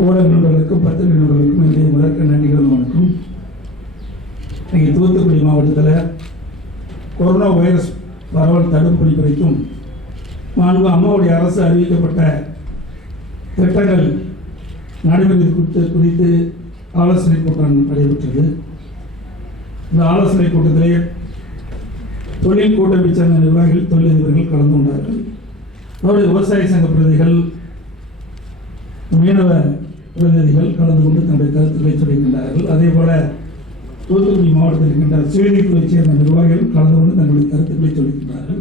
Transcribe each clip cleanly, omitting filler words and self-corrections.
ஊடக நண்பர்களுக்கும் பத்திரிகை நண்பர்களுக்கும் என்னுடைய முதற்க நன்றிகளும் வணக்கம். இன்றைக்கி தூத்துக்குடி மாவட்டத்தில் கொரோனா வைரஸ் பரவல் தடுப்பணி குறித்தும் மாண்பு அம்மாவுடைய அரசு அறிவிக்கப்பட்ட திட்டங்கள் நடைமுறை குறித்து ஆலோசனை கூட்டம் நடைபெற்றது. இந்த ஆலோசனை கூட்டத்திலே தொழில் கூட்டமை சேர்ந்த நிர்வாகிகள், தொழிலதிபர்கள் கலந்து கொண்டார்கள். அதோடு விவசாய சங்க பிரதிகள், மீனவ பிரதிநிதிகள் கலந்து கொண்டு தங்களுடைய கருத்துக்களை சொல்லியிருக்கின்றார்கள். அதே போல தூத்துக்குடி மாவட்டத்தில் இருக்கின்ற சுயநீதித்துறையைச் சேர்ந்த நிர்வாகிகள் கலந்து கொண்டு தங்களுடைய கருத்துக்களை சொல்லியிருக்கின்றார்கள்.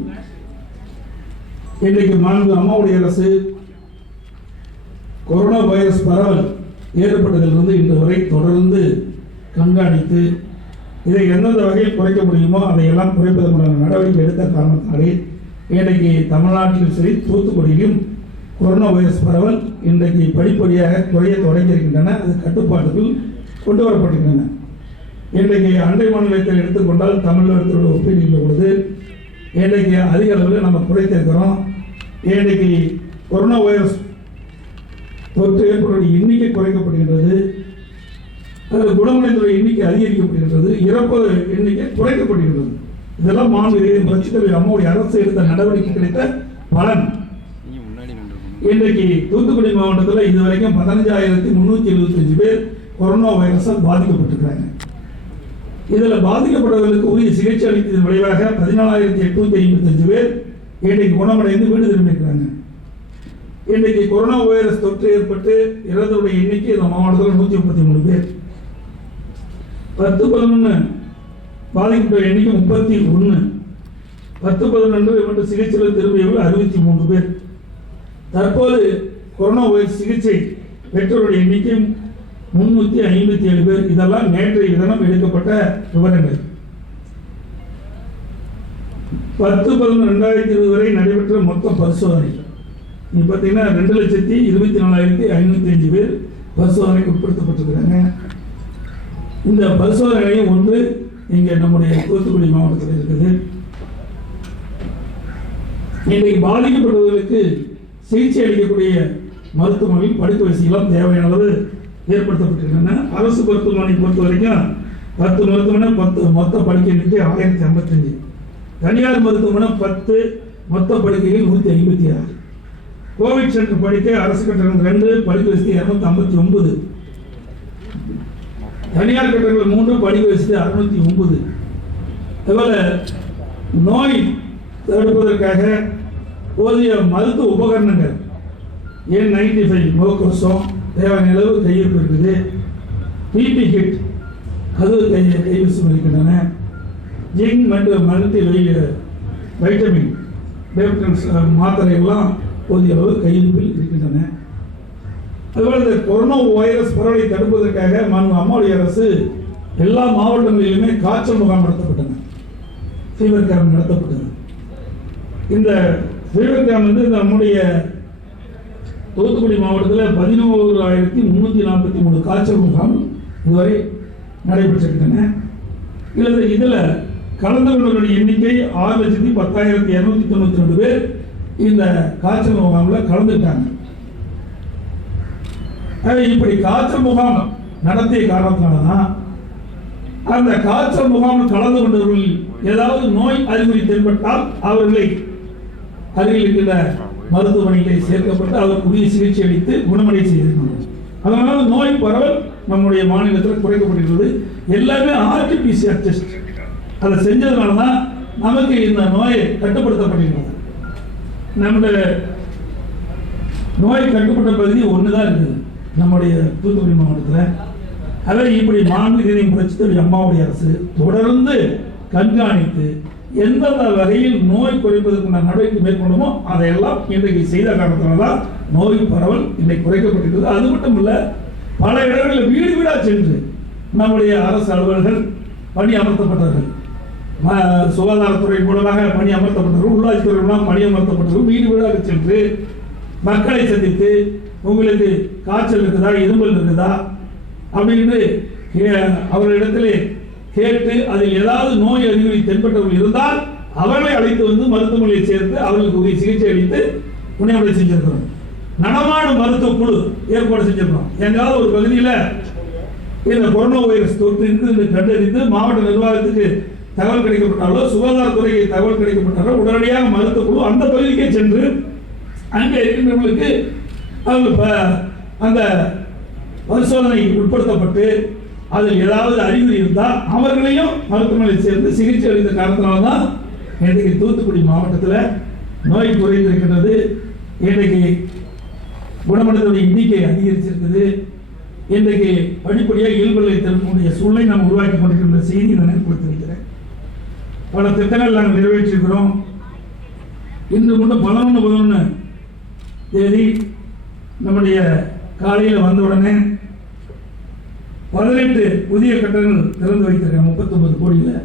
இன்றைக்கு மாண்பு அம்மாவுடைய அரசு கொரோனா வைரஸ் பரவல் ஏற்பட்டதிலிருந்து இன்று வரை தொடர்ந்து கண்காணித்து இதை எந்தெந்த வகையில் குறைக்க முடியுமோ அதையெல்லாம் குறைப்பதற்கான நடவடிக்கை எடுத்த காரணத்தாலே இன்றைக்கு தமிழ்நாட்டிலும் சரி தூத்துக்குடியிலும் கொரோனா வைரஸ் பரவல் இன்றைக்கு படிப்படியாக குறைய தொடங்கியிருக்கின்றன. அது கட்டுப்பாட்டுக்குள் கொண்டு வரப்பட்டிருக்கின்றன. இன்றைக்கு அண்டை மாநிலத்தில் எடுத்துக்கொண்டால் தமிழகத்தோடு ஒப்பிடுகின்ற பொழுது இன்றைக்கு அதிக அளவில் நம்ம குறைத்திருக்கிறோம். இன்றைக்கு கொரோனா வைரஸ் தொற்று ஏற்படுவதற்கு எண்ணிக்கை குறைக்கப்படுகின்றது. அதில் குணமடைந்தவருடைய எண்ணிக்கை அதிகரிக்கப்படுகின்றது. இறப்பு எண்ணிக்கை குறைக்கப்படுகின்றது. இதெல்லாம் மாநில புரட்சித்தலைவர் அம்மாவுடைய அரசு எடுத்த நடவடிக்கை கிடைத்த பலன். இன்றைக்கு தூத்துக்குடி மாவட்டத்தில் இதுவரைக்கும் 15,375 பேர் கொரோனா வைரஸால் பாதிக்கப்பட்டிருக்கிறாங்க. இதில் பாதிக்கப்பட்டவர்களுக்கு உரிய சிகிச்சை அளித்ததன் விளைவாக 14,855 பேர் இன்றைக்கு குணமடைந்து வீடு திரும்பியிருக்கிறாங்க. இன்றைக்கு கொரோனா வைரஸ் தொற்று ஏற்பட்டு இறந்தவருடைய எண்ணிக்கை இந்த மாவட்டத்தில் 133 பேர். 10-11 பாதிக்கப்பட்ட எண்ணிக்கை 31. 10-11 மட்டும் சிகிச்சையில் திரும்பியவர்கள் 63 பேர். தற்போது கொரோனா வைரஸ் சிகிச்சை பெற்றோருடைய எண்ணிக்கை 357 பேர். இதெல்லாம் நேற்றைய தினம் எடுக்கப்பட்ட விவரங்கள். 10-11-2020 வரை நடைபெற்ற மொத்த பரிசோதனை பார்த்தீங்கன்னா 2,24,505 பேர் பரிசோதனைக்கு உட்படுத்தப்பட்டிருக்கிறாங்க. இந்த பரிசோதனையும் ஒன்று இங்கே நம்முடைய தூத்துக்குடி மாவட்டத்தில் இருக்குது. இன்றைக்கு பாதிக்கப்பட்டவர்களுக்கு சிகிச்சை அளிக்கக்கூடிய மருத்துவமனையில் படுக்கை வசதிகளும் தேவையான அளவு ஏற்படுத்தப்பட்டிருக்கின்றன. அரசு மருத்துவமனை பொறுத்த வரைக்கும் 10 மருத்துவமனை, 10 மொத்த படுக்கை எண்ணிக்கை 1055. தனியார் மருத்துவமனை 10, மொத்த படுக்கைகள் 156. கோவிட் சென்டர் படுக்கை அரசு கட்டணம் 2, படுக்கை வசதி 259. தனியார் கட்டணங்கள் 3, படுக்கை வசதி 609. அதுபோல நோய் தடுப்பதற்காக போதிய மருத்துவ உபகரணங்கள் N95 முகக்கவசம் தேவையான அளவு கையிருப்பு இருக்குது. பிபி கிட் அது கைவசம் இருக்கின்றன. ஜிங்க் மற்றும் மல்டி வைட்டமின் மாத்திரைகள்லாம் போதிய அளவு கையிருப்பில் இருக்கின்றன. அதுபோல இந்த கொரோனா வைரஸ் பரவலை தடுப்பதற்காக அம்மாவுடைய அரசு எல்லா மாவட்டங்களிலுமே காய்ச்சல் முகாம் நடத்தப்பட்டன. ஃபீவர் கேம்ப் நடத்தப்பட்டது. இந்த ஃபீவர் கேம்ப் வந்து நம்முடைய தூத்துக்குடி மாவட்டத்தில் 11,343 காய்ச்சல் முகாம் இதுவரை நடைபெற்றிருக்கின்றன. இதில் கலந்து கொண்டவர்களுடைய எண்ணிக்கை 6,10,292 பேர் இந்த காய்ச்சல் முகாமில் கலந்துட்டாங்க. இப்படி காய்ச்சல் முகாம் நடத்திய காரணத்தினால்தான் அந்த காய்ச்சல் முகாமில் கலந்து கொண்டவர்கள் ஏதாவது நோய் அறிகுறி தென்பட்டால் அவர்களை அருகில் இருக்கிற மருத்துவமனைகளை சேர்க்கப்பட்டு அவருக்குரிய சிகிச்சை அளித்து குணமடை செய்திருக்கிறார்கள். அதனால நோய் பரவல் நம்முடைய மாநிலத்தில் குறைக்கப்பட்டிருக்கிறது. எல்லாமே RT-PCR டெஸ்ட் அதை செஞ்சதுனால தான் நமக்கு இந்த நோயை கட்டுப்படுத்தப்பட்டிருக்கிறது. நம்முடைய நோய் கட்டுப்பட்ட பகுதி ஒன்று தான் இருக்குது நம்முடைய தூத்துக்குடி மாவட்டத்தில். அதை இப்படி மாநில புரட்சித்தலைவர் அம்மாவுடைய அரசு தொடர்ந்து கண்காணித்து எந்தெந்த வகையில் நோய் குறைப்பதற்கான நடவடிக்கை மேற்கொள்ளுமோ அதையெல்லாம் இன்றைக்கு செய்த காரணத்தினால்தான் நோய் பரவல் இன்றைக்கு குறைக்கப்பட்டிருக்கிறது. அது மட்டும் இல்ல, பல இடங்களில் வீடு வீடாக சென்று நம்முடைய அரசு அலுவலர்கள் பணி அமர்த்தப்பட்டார்கள். சுகாதாரத்துறை மூலமாக பணி அமர்த்தப்பட்டவர்கள், உள்ளாட்சித்துறை மூலமாக பணி அமர்த்தப்பட்டவர்கள் வீடு வீடாக சென்று மக்களை சந்தித்து உங்களுக்கு காய்ச்சல் இருக்குதா, இருமல் இருக்குதா அப்படின்னு அவர்களிடத்திலே கேட்டு அதில் ஏதாவது நோய் அறிகுறி தென்பட்டவர்கள் இருந்தால் அவர்களை அழைத்து வந்து மருத்துவமனையில் சேர்த்து அவர்களுக்கு உரிய சிகிச்சை அளித்து குணமடை செஞ்சிருக்கிறோம். நடமாடும் மருத்துவ குழு ஏற்பாடு செஞ்சிருக்கோம். எங்காவது ஒரு பகுதியில் இந்த கொரோனா வைரஸ் தொற்று இருந்து கண்டறிந்து மாவட்ட நிர்வாகத்துக்கு தகவல் கிடைக்கப்பட்டாலோ சுகாதாரத்துறைக்கு தகவல் கிடைக்கப்பட்டாலோ உடனடியாக மருத்துவ குழு அந்த பகுதிக்கே சென்று அங்கே இருக்கின்றவர்களுக்கு அவங்க அந்த பரிசோதனை உட்படுத்தப்பட்டு அதில் ஏதாவது அறிகுறி இருந்தால் அவர்களையும் மருத்துவமனையில் சேர்ந்து சிகிச்சை அளித்த காரணத்தினால்தான் இன்றைக்கு தூத்துக்குடி மாவட்டத்தில் நோய் குறைந்திருக்கின்றது. இன்றைக்கு குணமடைந்தவருடைய எண்ணிக்கை அதிகரிச்சிருக்குது. இன்றைக்கு படிப்படியாக இயல்புகளை திரும்பக்கூடிய சூழ்நிலை நாம் உருவாக்கி கொண்டிருக்கின்ற செய்தி நான் ஏற்படுத்தியிருக்கிறேன். பல திட்டங்கள் நாங்கள் நிறைவேற்றிருக்கிறோம். இன்று மட்டும் 11 தேதி நம்முடைய காலையில் வந்தவுடனே 18 புதிய கட்டடங்கள் திறந்து வைத்திருக்கிறோம். 39 கோடியில்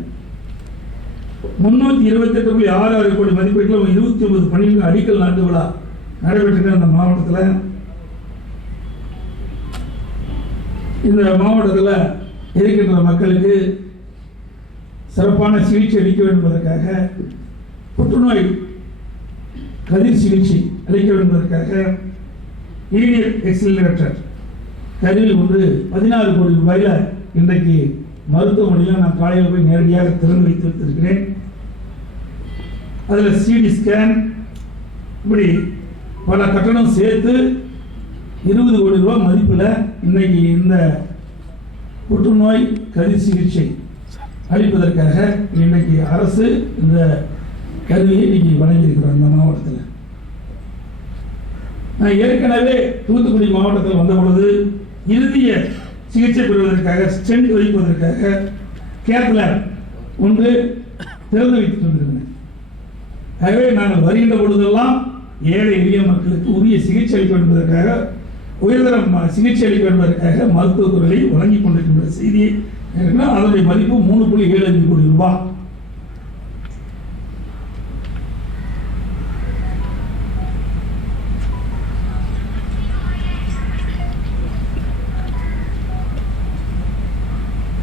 328.66 கோடி மதிப்பீட்டில் 29 பணிகள் அடிக்கல் நாட்டு விழா நடைபெற்றிருக்கிற அந்த மாவட்டத்தில் இந்த மாவட்டத்தில் இருக்கின்ற மக்களுக்கு சிறப்பான சிகிச்சை அளிக்க வேண்டும் என்பதற்காக புற்றுநோய் கதிர் சிகிச்சை அளிக்க வேண்டும் என்பதற்காக ஈடியட் எக்ஸிலரேட்டர் கருவி ஒன்று 16 கோடி ரூபாயில் இன்றைக்கு மருத்துவமனையில் நான் காலையில் போய் நேரடியாக திறந்து வைத்து வைத்திருக்கிறேன். அதில் சிடி ஸ்கேன் இப்படி பல கட்டணம் சேர்த்து 20 கோடி ரூபாய் மதிப்பில் இன்னைக்கு இந்த புற்றுநோய் கதிர் சிகிச்சை அளிப்பதற்காக இன்னைக்கு அரசு இந்த கருவியை இன்னைக்கு வழங்கியிருக்கிறோம். இந்த மாவட்டத்தில் நான் ஏற்கனவே தூத்துக்குடி மாவட்டத்தில் வந்த பொழுது இறுதிய சிகிச்சை பெறுவதற்காக ஸ்டென்ட் வைப்பதற்காக கேப்லேப் ஒன்று திறந்து வைத்துக் கொண்டிருக்கிறேன். ஆகவே நாங்கள் வருகின்ற பொழுதெல்லாம் ஏழை எளிய மக்களுக்கு உரிய சிகிச்சை அளிக்க என்பதற்காக உயர்தரம் சிகிச்சை அளிக்க என்பதற்காக மருத்துவத்துறையை வழங்கிக் கொண்டிருக்கின்ற செய்தியை அதனுடைய மதிப்பு 3.75 கோடி ரூபாய்.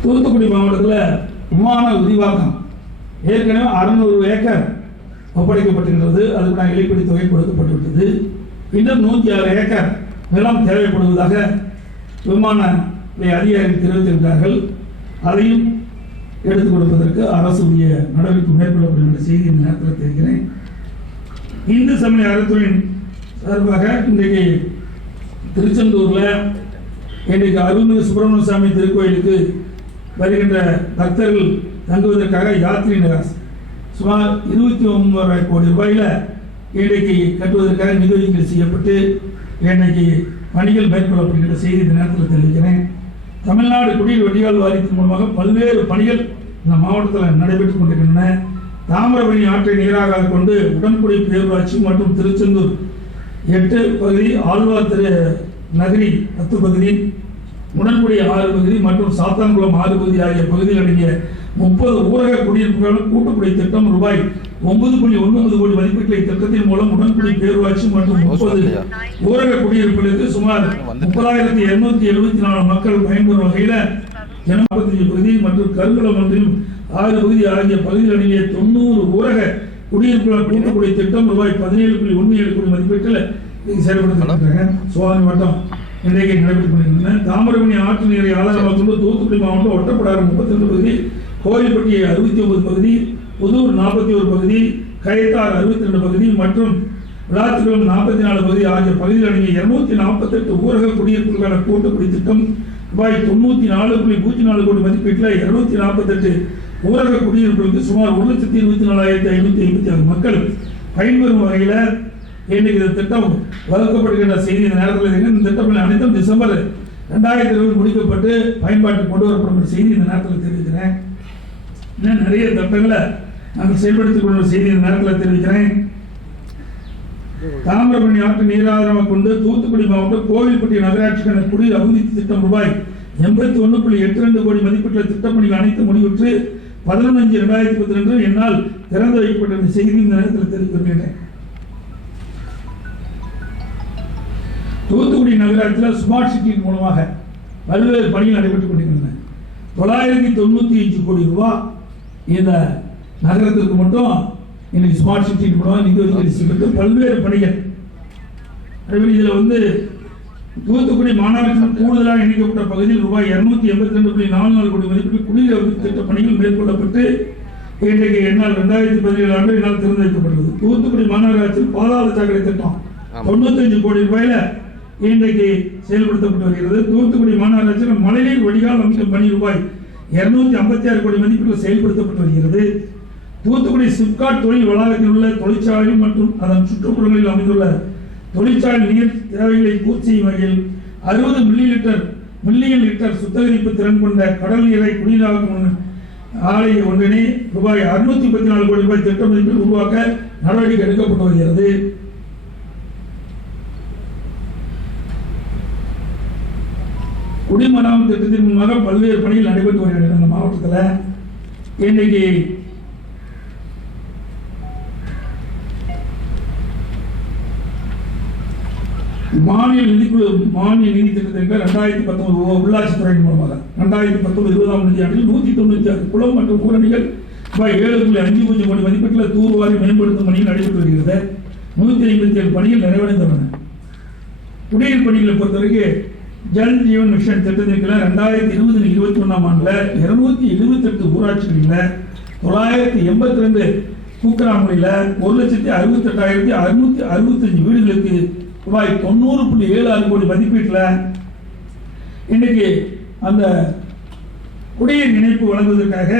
தூத்துக்குடி மாவட்டத்தில் விமான விரிவாக்கம் ஏற்கனவே 600 ஏக்கர் ஒப்படைக்கப்பட்டிருக்கிறது. அதுக்கு நான் இழப்பீடு தொகை கொடுக்கப்பட்டுவிட்டது. இன்னும் 106 ஏக்கர் நிலம் தேவைப்படுவதாக விமான அதிகாரிகள் தெரிவித்திருக்கிறார்கள். அதையும் எடுத்துக் கொடுப்பதற்கு அரசு உரிய நடவடிக்கை மேற்கொள்ளப்படும் என்ற செய்தி இந்த நேரத்தில் தெரிகிறேன். இந்து சமய அறத்துறையின் சார்பாக இன்றைக்கு திருச்செந்தூரில் இன்றைக்கு அருள்மிகு சுப்பிரமணிய சுவாமி திருக்கோயிலுக்கு வருகின்ற பக்தர்கள் தங்குவதற்காக யாத்திரை நிவாஸ் சுமார் 29 கோடி ரூபாயில் இன்றைக்கு கட்டுவதற்காக நிதி ஒதுக்கீடு செய்யப்பட்டு இன்றைக்கு பணிகள் மேற்கொள்ளப்படுகின்ற செய்தி இந்த நேரத்தில் தெரிவிக்கிறேன். தமிழ்நாடு குடிநீர் வடிகால் வாரியத்தின் மூலமாக பல்வேறு பணிகள் இந்த மாவட்டத்தில் நடைபெற்றுக் கொண்டிருக்கின்றன. தாமிரபரணி ஆற்றை நீராக கொண்டு உடன்குடி பேரூராட்சி மற்றும் திருச்செந்தூர் 8 பகுதி, ஆழ்வார் திரு நகரி 10 பகுதி, உடன்குடி 6 பகுதி மற்றும் சாத்தான்குளம் 6 பகுதி ஆகிய பகுதிகள் அடங்கிய 30 ஊரக குடியிருப்புகள் கூட்டுக்குடி திட்டம் ரூபாய் 9.19 கோடி மதிப்பீட்டில் திட்டத்தின் மூலம் உடன்குடி பேரூராட்சி மற்றும் 30 ஊரக குடியிருப்புகளுக்கு சுமார் 30,274 மக்கள் பயன்பெறும் வகையில் 45 பகுதி மற்றும் கருங்குளம் ஒன்றில் 6 பகுதி ஆகிய பகுதிகள் அடங்கிய 90 ஊரக குடியிருப்புகள் கூட்டுக்குடி திட்டம் ரூபாய் 17.17 கோடி மதிப்பீட்டில் செயல்படுத்திருக்கிறாங்க. சோதனை வட்டம் இன்றைக்கு நடைபெற்றுக் கொண்டிருக்கின்றன. தாமிரபரணி ஆற்று நீரை ஆதாரமாக கொண்டு தூத்துக்குடி மாவட்டம் ஒட்டப்படாறு 32 பகுதி, கோயில்பட்டி 69 பகுதி, புதூர் 41 பகுதி, கயத்தார் 62 பகுதி மற்றும் விளாத்திக்குளம் 44 பகுதி ஆகிய பகுதிகள் அடங்கிய 248 ஊரக குடியிருப்புகளுக்கான கூட்டுக்குடி திட்டம் ரூபாய் 94.04 கோடி மதிப்பீட்டில் 248 ஊரக குடியிருப்புகளுக்கு சுமார் 1,24,556 மக்கள் பயன்பெறும் வகையில் இன்னைக்கு இந்த திட்டம் வகுக்கப்படுகின்ற செய்தி இந்த நேரத்தில் இந்த திட்டங்கள் அனைத்தும் டிசம்பர் 2020 முடிக்கப்பட்டு பயன்பாட்டுக்கு கொண்டு வரப்படும் செய்தி இந்த நேரத்தில் தெரிவிக்கிறேன். இன்னும் நிறைய திட்டங்களை நாங்கள் செயல்படுத்திக் கொண்ட செய்தி இந்த நேரத்தில் தெரிவிக்கிறேன். தாமிரபரணி ஆற்று நீராதாரமாக கொண்டு தூத்துக்குடி மாவட்டம் கோவில்பட்டி நகராட்சிக்கான குடிநீர் அபிவிருத்தி திட்டம் ரூபாய் 81.82 கோடி மதிப்பீட்டில் திட்டப்பணிகள் அனைத்து முடிவுற்று 11/5/2022 என்னால் திறந்து வைக்கப்பட்ட செய்தி இந்த நேரத்தில் தெரிவிக்கிறேன். தூத்துக்குடி நகராட்சியில் ஸ்மார்ட் சிட்டி மூலமாக பல்வேறு பணிகள் நடைபெற்றுக் கொண்டிருக்கின்றன. 995 கோடி ரூபாய் இந்த நகரத்திற்கு மட்டும் இன்னைக்கு ஸ்மார்ட் சிட்டி மூலமாக நிதி ஒதுக்கீடு செய்யப்பட்டு பல்வேறு பணிகள் அதேபோல் இதில் தூத்துக்குடி மாநகராட்சியின் கூடுதலாக இணைக்கப்பட்ட பகுதியில் ரூபாய் 282.44 கோடி மதிப்பில் குடிநீர் திட்ட பணிகள் மேற்கொள்ளப்பட்டு இன்றைக்கு என்னால் 2017 ஆண்டு என்னால் திறந்து வைக்கப்பட்டது. தூத்துக்குடி மாநகராட்சியில் பாதாள சாக்கடை திட்டம் 95 கோடி ரூபாயில இன்றைக்கு செயல்படுத்தப்பட்டு வருகிறது. தூத்துக்குடி மாநகராட்சியில் மழைநீர் வடிகால் அமைக்கும் பணி ரூபாய் 256 கோடி மதிப்பில் செயல்படுத்தப்பட்டு வருகிறது. தூத்துக்குடி சிப்காட் தொழில் வளாகத்தில் உள்ள தொழிற்சாலை மற்றும் அதன் சுற்றுப்புறங்களில் அமைந்துள்ள தொழிற்சாலை நீர் தேவைகளை பூர்த்தி செய்யும் வகையில் 60 மில்லியன் லிட்டர் சுத்திகரிப்பு திறன் கொண்ட கடல் நீரை குடிநீராக்கும் ஆலை ஒன்றினை ரூபாய் 634 கோடி ரூபாய் திட்ட மதிப்பில் உருவாக்க நடவடிக்கை எடுக்கப்பட்டு வருகிறது. குடிமராமத்து திட்டத்தின் மூலமாக பல்வேறு பணிகள் நடைபெற்று வருகின்றன. இந்த மாவட்டத்தில் இன்றைக்கு மாநில நிதி திட்டத்திற்கு 2019 உள்ளாட்சித்துறை மூலமாக 2019-20ஆம் நிதியாண்டில் 196 குளம் மற்றும் ஊரணிகள் ரூபாய் 7.50 கோடி மதிப்பீட்டில் தூர்வாரி மேம்படுத்தும் பணிகள் நடைபெற்று வருகிறது. 157 பணிகள் நிறைவடைந்துள்ளன. குடிநீர் பணிகளை பொறுத்தவரைக்கும் ஜல் ஜீவன் மிஷன் திட்டத்திற்கு 2020-21ஆம் ஆண்டில் 278 ஊராட்சிகளில் 982 குக்கிராமங்களில் 1,68,665 வீடுகளுக்கு ரூபாய் 90.76 கோடி மதிப்பீட்டில் இன்னைக்கு அந்த குடிநீர் இணைப்பு வழங்குவதற்காக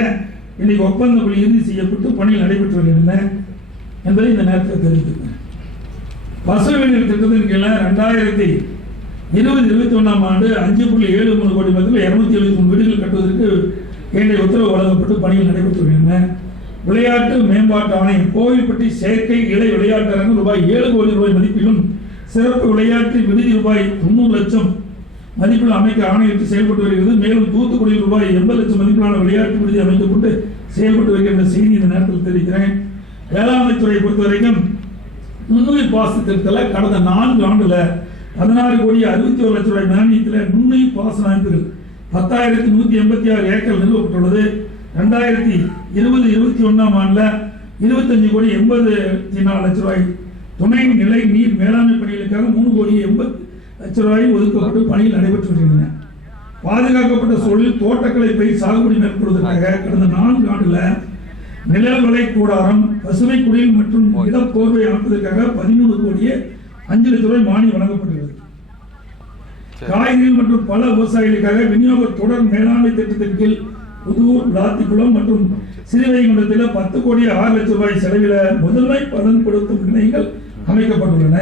இன்னைக்கு ஒப்பந்த புள்ளி இறுதி செய்யப்பட்டு பணிகள் நடைபெற்று வருகின்றன என்பதை இந்த நேரத்தில் தெரிவித்துள்ளேன். பசுமைநீர் திட்டத்தின் கீழே 2020-21ஆம் ஆண்டு 5.73 கோடி மதிப்பில் 273 வீடுகள் கட்டுவதற்கு இன்றைய உத்தரவு வழங்கப்பட்டு பணிகள் நடைபெற்று வருகின்றன. விளையாட்டு மேம்பாட்டு ஆணையம் கோவில்பட்டி செயற்கை இலை விளையாட்டு அரங்கு ரூபாய் 7 கோடி ரூபாய் மதிப்பிலும் சிறப்பு விளையாட்டு விடுதி ரூபாய் 90 லட்சம் மதிப்பில் அமைக்க ஆணையிட்டு செயல்பட்டு வருகிறது. மேலும் தூத்துக்குடியில் ரூபாய் 80 லட்சம் மதிப்பிலான விளையாட்டு விடுதி அமைக்கப்பட்டு செயல்பட்டு வருகின்ற செய்தி இந்த நேரத்தில் தெரிவிக்கிறேன். வேளாண்மை துறை பொறுத்தவரைக்கும் நுண்ணுயிர் பாசன திட்டத்தில் கடந்த 4 ஆண்டுல 16 கோடி 61 லட்சம் ரூபாய் மானியத்தில் நுண்ணுயிர் பாசன அமைப்புகள் 10,186 ஏக்கர் நிறுவப்பட்டுள்ளது. 2020-21ஆம் ஆண்டுல 25 கோடி 84 லட்சம் ரூபாய் துணை நிலை நீர் மேலாண்மை பணிகளுக்காக 3 கோடி 80 லட்சம் ரூபாய் ஒதுக்கப்பட்டு பணிகள் நடைபெற்று வருகின்றன. பாதுகாக்கப்பட்ட சூழலில் தோட்டக்கலை பயிர் சாகுபடி மேற்கொள்வதற்காக கடந்த 4 ஆண்டுல நிழல்வலை கூடாரம், பசுமை குடில் மற்றும் இடப்போர்வை அமைப்பதற்காக 13 கோடியே 5 லட்சம் ரூபாய் மானியம் வழங்கப்பட்டுள்ளது. காய்கறிகள் மற்றும் பல விவசாயிகளுக்காக விநியோக தொடர் மேலாண்மை திட்டத்தின் கீழ் புதூர், விளாத்திக்குளம் மற்றும் சிறுவைகுண்டத்தில் 10 கோடி 6 லட்சம் ரூபாய் செலவில் முதன்மை பதன்படுத்தும் நிலையங்கள் அமைக்கப்பட்டுள்ளன.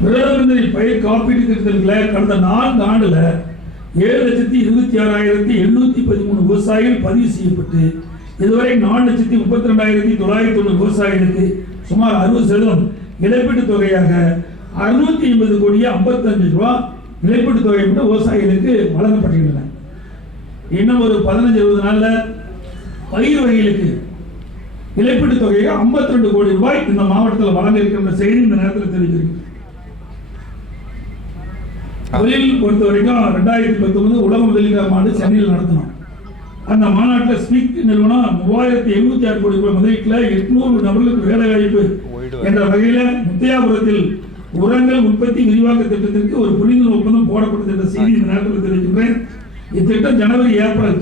பிரதம பயிர் காப்பீட்டு திட்டத்தில் கடந்த 4 ஆண்டுல 7,26,813 விவசாயிகள் பதிவு செய்யப்பட்டு இதுவரை 4,32,990 விவசாயிகளுக்கு சுமார் 60% இழப்பீட்டு தொகையாக 680 கோடியே 55 ரூபாய் இழப்பீட்டு தொகை விவசாயிகளுக்கு வழங்கப்படுகின்றன. இன்னும் ஒரு 15-20 நாள்ல பயிர் வகைகளுக்கு இழப்பீட்டு தொகையை 52 கோடி ரூபாய் இந்த மாவட்டத்தில் வழங்க இருக்கின்ற செய்தி இந்த நேரத்தில் தெரிவித்திருக்கிறது. தொழில் பொறுத்த வரைக்கும் 2019 உலக முதலீட்டாளர் மாநாடு சென்னையில் நடத்தணும். அந்த மாநாட்டில் ஸ்பீக் நிறுவனம் 3,706 கோடி ரூபாய் முதலீட்டில் 800 நபர்களுக்கு வேலை வாய்ப்பு என்ற வகையில் முத்தையாபுரத்தில் உரங்கள் உற்பத்தி விரிவாக்க திட்டத்திற்கு ஒரு புரிந்துணர்வு ஒப்பந்தம் போடப்பட்டது என்ற செய்தி இந்த நேரத்தில் தெரிவிக்கின்றேன். இத்திட்டம் ஜனவரி ஏப்ரல்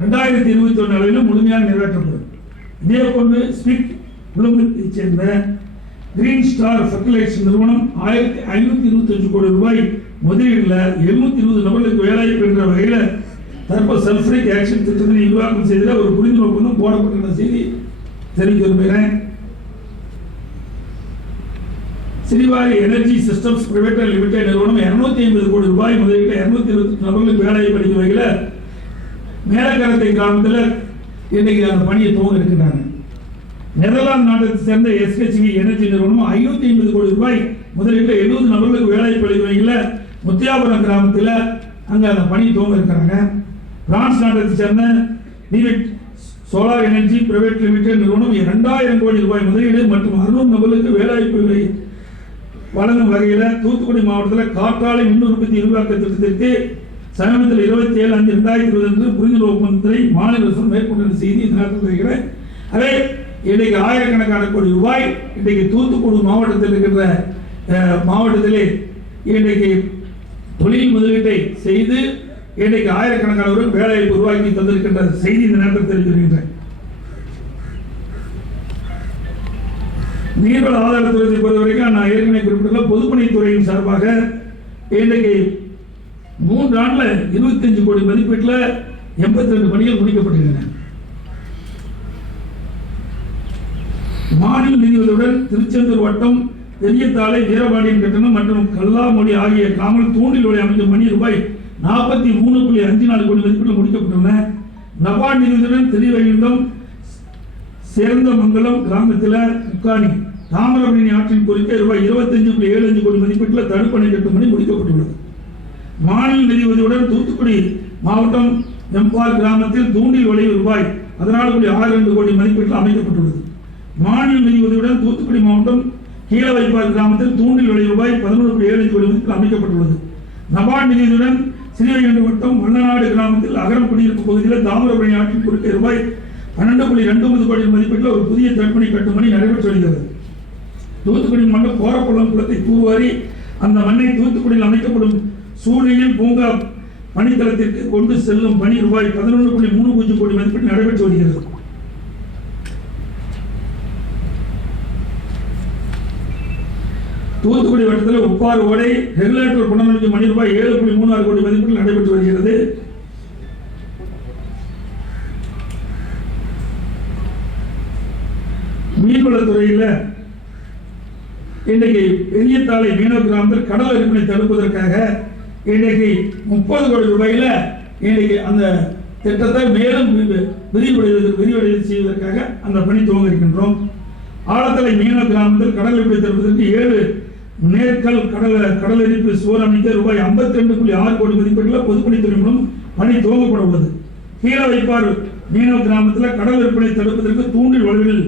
2021 அளவில் முழுமையாக நிறைவேற்றப்படும். இதே போன்று ஸ்பீக் குழுமத்தை சேர்ந்த கிரீன் ஸ்டார் ஃபெர்டிலைசர் நிறுவனம் 1,525 கோடி ரூபாய் முதலீடுல 720 நபர்களுக்கு வேலைவாய்ப்பு என்ற வகையில் தற்போது சல்பரிக் ஆக்ஷன் திட்டத்தினை விரிவாக்கம் செய்த ஒரு புரிந்துணர்வு ஒப்பந்தம் போடப்பட்ட செய்தி தெரிவிக்க விரும்புகிறேன். சிறிவாரி எனர்ஜி சிஸ்டம்ஸ் பிரைவேட் லிமிடெட் நிறுவனம் 250 கோடி ரூபாய் முதலீட்டில் 228 நபர்களுக்கு வேலைவாய்ப்பு அளிக்கும் வகையில் மேலக்கரத்தை கிராமத்தில் இன்னைக்கு அந்த பணியை துவங்க இருக்கின்றாங்க. நெதர்லாந்து நாட்டை சேர்ந்த எஸ்ஹெச்வி எனர்ஜி நிறுவனம் 550 கோடி ரூபாய் முதலீட்டில் 70 நபர்களுக்கு வேலைவாய்ப்பு அளிக்கும் வகையில் முத்தியாபுரம் கிராமத்தில் அங்க அந்த பணி துவங்க இருக்கிறாங்க. பிரான்ஸ் நாட்டை சேர்ந்த tweet solar energy private limited நிறுவனம் 2000 கோடி ரூபாய் முதலீடு மற்றும் 600 நபர்களுக்கு வேலைவாய்ப்பு வழங்கும் வகையில் தூத்துக்குடி மாவட்டத்தில் காற்றாலை மின் உற்பத்தி விரிவாக்க திட்டத்திற்கு சமீபத்தில் 27/5/2020 புரிந்துணர்வு ஒப்பந்தத்தை மாநில அரசு மேற்கொண்ட செய்தி இந்த நேரத்தில் தெரிவிக்கிறேன். அதே இன்றைக்கு ஆயிரக்கணக்கான கோடி ரூபாய் இன்றைக்கு தூத்துக்குடி மாவட்டத்தில் இருக்கின்ற மாவட்டத்திலே இன்றைக்கு தொழில் முதலீட்டை செய்து இன்றைக்கு ஆயிரக்கணக்கானவர்கள் வேலைவாய்ப்பு உருவாக்கி தந்திருக்கின்ற செய்தி இந்த நேரத்தில் தெரிவிக்கின்றேன். நீர்வள ஆதாரத்துறையை பொறுத்தவரைக்கும் நான் ஏற்கனவே குறிப்பிட்டுள்ள பொதுப்பணித்துறையின் சார்பாக இன்றைக்கு 3 ஆண்டுல 25 கோடி மதிப்பீட்டில் 82 பணிகள் முடிக்கப்பட்டிருக்கின்றன. மாநில நிதி உதவியுடன் திருச்செந்தூர் வட்டம் பெரியத்தாளை வீரபாண்டியன் கட்டணம் மற்றும் கல்லாமொழி ஆகிய காமல் தூண்டில் வழி அமைக்கும் பணி ரூபாய் 43.54 கோடி மதிப்பீட்டில் முடிக்கப்பட்டுள்ளன. நபார்டு நிதியுடன் திருவைகுண்டம் சேர்ந்த மங்கலம் கிராமத்தில் முக்காணி தாமிரபரணி ஆற்றின் குறுக்கே ரூபாய் 25.75 கோடி மதிப்பீட்டில் தடுப்பணை கட்டும் பணி முடிக்கப்பட்டுள்ளது. மாநில நிதி உதவியுடன் தூத்துக்குடி மாவட்டம் எம்பார் கிராமத்தில் தூண்டில் வழி ரூபாய் 14.62 கோடி மதிப்பீட்டில் அமைக்கப்பட்டுள்ளது. மாநில நிதி உதவியுடன் தூத்துக்குடி மாவட்டம் கீழவைப்பார் கிராமத்தில் தூண்டில் வழி ரூபாய் 11.75 கோடி மதிப்பீட்டில் அமைக்கப்பட்டுள்ளது. நபார்டு நிதியுடன் சிறியகுண்டம் வட்டம் வண்ணநாடு கிராமத்தில் அகரம் குடியிருப்பு பகுதியில் தாமிரபரணி ஆற்றின் குறுக்கே ரூபாய் 12.29 கோடி மதிப்பீட்டில் ஒரு புதிய தடுப்பணை கட்டும் பணி நடைபெற்று வருகிறது. தூத்துக்குடி மாவட்டம் கோரப்பள்ளம் குளத்தை தூர்வாரி அந்த மண்ணை தூத்துக்குடியில் அமைக்கப்படும் சூழலில் பூங்கா பணித்தளத்திற்கு கொண்டு செல்லும் பணி ரூபாய் 11.30 கோடி மதிப்பீட்டில் நடைபெற்று வருகிறது. தூத்துக்குடி வட்டத்தில் உப்பாறு ஓடை ரெகுலேட்டர் புனரமைக்கும் பணி ரூபாய் 7.36 கோடி மதிப்பீட்டில் நடைபெற்று வருகிறது. மீன்வளத்துறையில் இன்றைக்கு பெரியத்தாளை மீனவ கிராமத்தில் கடல் அரிப்பினை தடுப்பதற்காக இன்றைக்கு 30 கோடி ரூபாயில இன்றைக்கு அந்த திட்டத்தை மேலும் விரிவடை செய்வதற்காக அந்த பணி துவங்க இருக்கின்றோம். ஆழத்தலை மீனவ கிராமத்தில் கடல் அரிப்பை தடுப்பதற்கு 7 நேர்கல் கடல் அரிப்பு சுவர் அமைக்க ரூபாய் 52.6 கோடி மதிப்பீட்டில் பொதுப்பணித்துறை மூலம் பணி துவங்கப்பட உள்ளது. கீழவைப்பார் மீனவ கிராமத்தில் கடல் அரிப்பினை தடுப்பதற்கு தூண்டில் வழிகளில்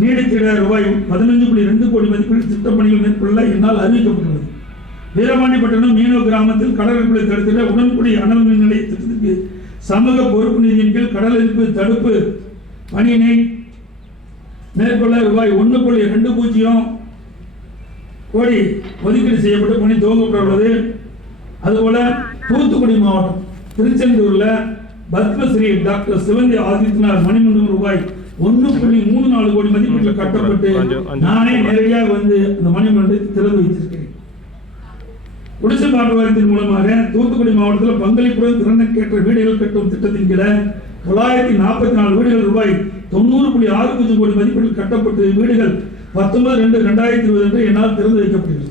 நீடித்திட ரூபாய் 15.2 கோடி மதிப்பீடு திட்டப்பணிகள் மேற்கொள்ள என்னால் அறிவிக்கப்பட்டுள்ளது. வீரபாண்டிப்பட்டினம் மீனவ கிராமத்தில் கடல் அரிப்பை தடுத்திட உடன்குடி அனல் மின் நிலைய திட்டத்திற்கு சமூக பொறுப்பு நிதியின் கீழ் கடல் அரிப்பு தடுப்பு பணியினை மேற்கொள்ள ரூபாய் 1.20 கோடி ஒதுக்கீடு செய்யப்பட்டு பணி துவங்கப்பட்டுள்ளது. அதுபோல தூத்துக்குடி மாவட்டம் திருச்செந்தூர்ல பத்மஸ்ரீ டாக்டர் சிவந்தி ஆதித்யநாத் மணிமண்டபம் ரூபாய் 1.34 கோடி மதிப்பீட்டில் கட்டப்பட்டு நானே நேரடியாக வந்து அந்த மணிமண்டபத்தை திறந்து வைத்திருக்கிறேன். குடிசை மாற்று வாரியத்தின் மூலமாக தூத்துக்குடி மாவட்டத்தில் பங்களிப்புடன் திறனுக்கேற்ற வீடுகள் கட்டும் திட்டத்தின் கீழ 944 வீடுகள் ரூபாய் 90.60 கோடி மதிப்பீட்டில் கட்டப்பட்டு வீடுகள் 19/2/2020 என்னால் திறந்து வைக்கப்படுகிறது.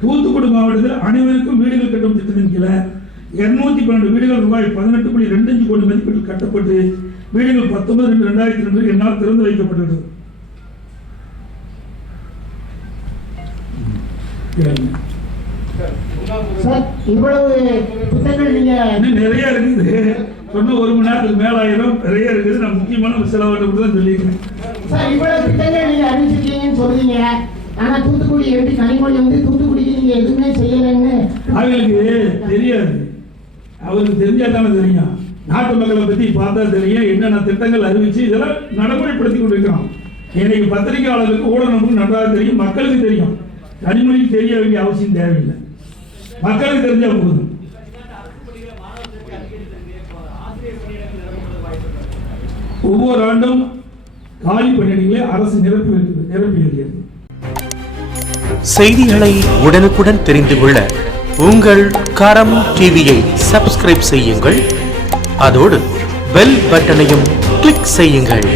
தூத்துக்குடி மாவட்டத்தில் அனைவருக்கும் வீடுகள் கட்டும் திட்டத்தின் கீழ 212 வீடுகள் ரூபாய் 18.25 கோடி மதிப்பீட்டில் கட்டப்பட்டு வீடுகள் 19/2/2002 என்னால் திறந்து வைக்கப்பட்டுள்ளது. நிறைய இருக்குது, சொன்ன 1 மணி நேரத்துக்கு மேல ஆயிரம் நிறைய இருக்குது. நான் முக்கியமான சிலவற்றை தான் சொல்லியிருக்கேன். இவ்வளவு திட்டங்கள் நீங்க அறிவிச்சிருக்கீங்கன்னு சொல்றீங்க. ஆனா தூத்துக்குடி எப்படி கனிமொழி வந்து தூத்துக்குடிக்கு நீங்க எதுவுமே செய்யலன்னு அவங்களுக்கு தெரியாது. அவருக்கு தெரிஞ்சா தானே தெரியும். நாட்டு மக்களை பத்தி பார்த்தா தெரியும் என்னென்ன திட்டங்கள் அறிவிச்சு இதெல்லாம் நடைமுறைப்படுத்தி கொண்டிருக்கிறோம். இன்னைக்கு பத்திரிகையாளர்களுக்கு ஊடகங்களுக்கு நன்றாக தெரியும், மக்களுக்கு தெரியும். கனிமொழிக்கு தெரிய வேண்டிய அவசியம் தேவையில்லை, மக்களுக்கு தெரிஞ்சா போதும். ஒவ்வொரு ஆண்டும் காலி பணியிடங்களை அரசு நிரப்பி வருகிறது. செய்திகளை உடனுக்குடன் தெரிந்து கொள்ள உங்கள் கரம் டிவியை சப்ஸ்கிரைப் செய்யுங்கள். அதோடு பெல் பட்டனையும் கிளிக் செய்யுங்கள்.